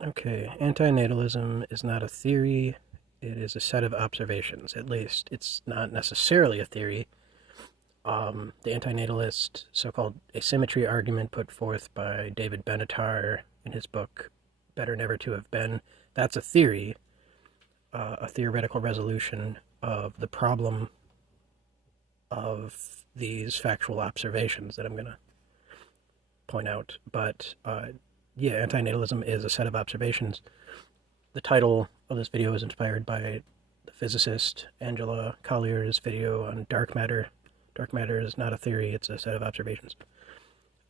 Okay, anti-natalism is not a theory, it is a set of observations. At least it's not necessarily a theory. The anti-natalist so-called asymmetry argument put forth by David Benatar in his book Better Never to Have Been, that's a theory, a theoretical resolution of the problem of these factual observations that I'm going to point out. But yeah, anti-natalism is a set of observations. The title of this video is inspired by the physicist Angela Collier's video on dark matter. Dark matter is not a theory, it's a set of observations.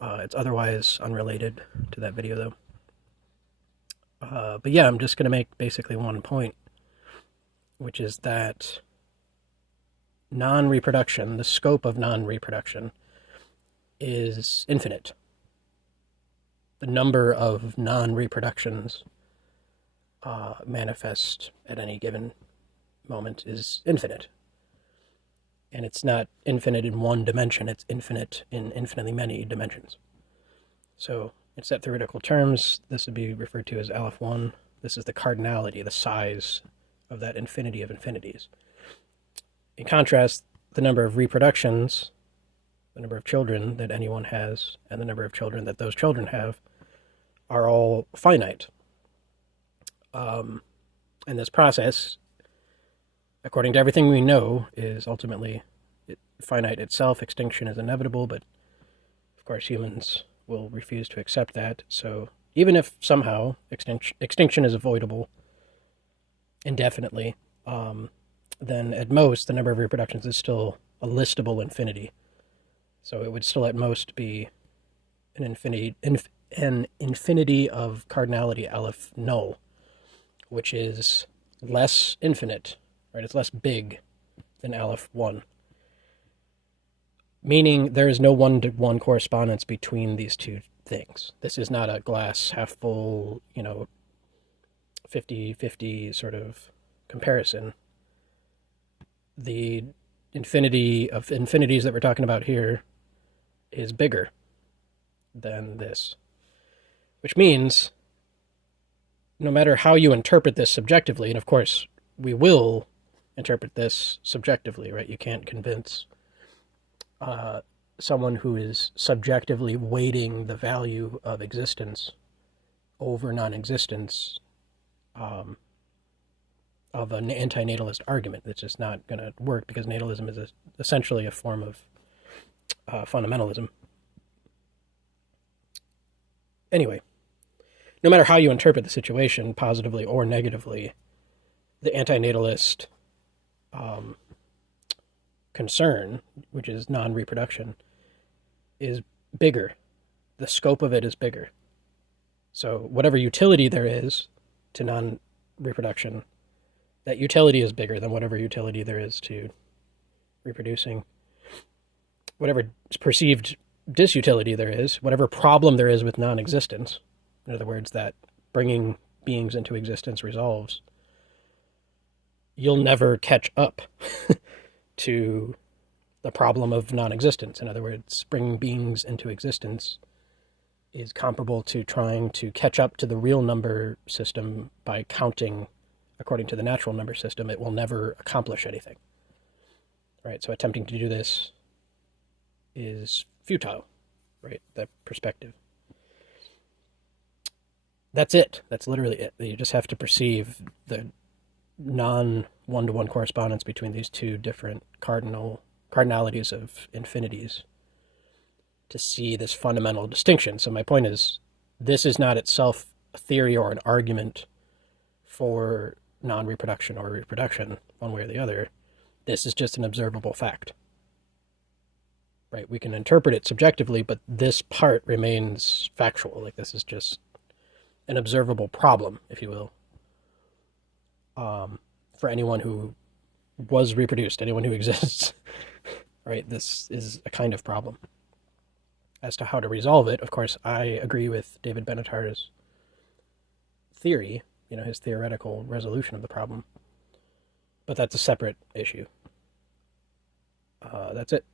It's otherwise unrelated to that video, though. But yeah, I'm just going to make basically one point, which is that non-reproduction, the scope of non-reproduction, is infinite. The number of non-reproductions manifest at any given moment is infinite. And it's not infinite in one dimension, it's infinite in infinitely many dimensions. So in set theoretical terms, this would be referred to as Aleph 1. This is the cardinality, the size of that infinity of infinities. In contrast, the number of reproductions, the number of children that anyone has, and the number of children that those children have are all finite. And this process, according to everything we know, is ultimately finite itself. Extinction is inevitable, but of course humans will refuse to accept that. So even if somehow extinction is avoidable indefinitely, then at most the number of reproductions is still a listable infinity. So it would still at most be an infinity of cardinality Aleph null, which is less infinite, right? It's less big than Aleph 1. Meaning there is no one-to-one correspondence between these two things. This is not a glass half full, 50-50 sort of comparison. The infinity of infinities that we're talking about here is bigger than this. Which means, no matter how you interpret this subjectively, and of course we will interpret this subjectively, right? You can't convince someone who is subjectively weighting the value of existence over non-existence of an anti-natalist argument. It's just not going to work because natalism is essentially a form of fundamentalism. Anyway, no matter how you interpret the situation, positively or negatively, the anti-natalist concern, which is non-reproduction, is bigger. The scope of it is bigger. So whatever utility there is to non-reproduction, that utility is bigger than whatever utility there is to reproducing. Whatever perceived disutility there is, whatever problem there is with non-existence, in other words, that bringing beings into existence resolves, you'll never catch up to the problem of non-existence. In other words, bringing beings into existence is comparable to trying to catch up to the real number system by counting according to the natural number system. It will never accomplish anything. Right? So attempting to do this is futile, right? That perspective. That's it. That's literally it. You just have to perceive the non-one-to-one correspondence between these two different cardinalities of infinities to see this fundamental distinction. So my point is, this is not itself a theory or an argument for non-reproduction or reproduction, one way or the other. This is just an observable fact. Right? We can interpret it subjectively, but this part remains factual. Like, this is just an observable problem, if you will, for anyone who was reproduced, anyone who exists. Right? This is a kind of problem. As to how to resolve it, of course, I agree with David Benatar's theory, his theoretical resolution of the problem. But that's a separate issue. That's it.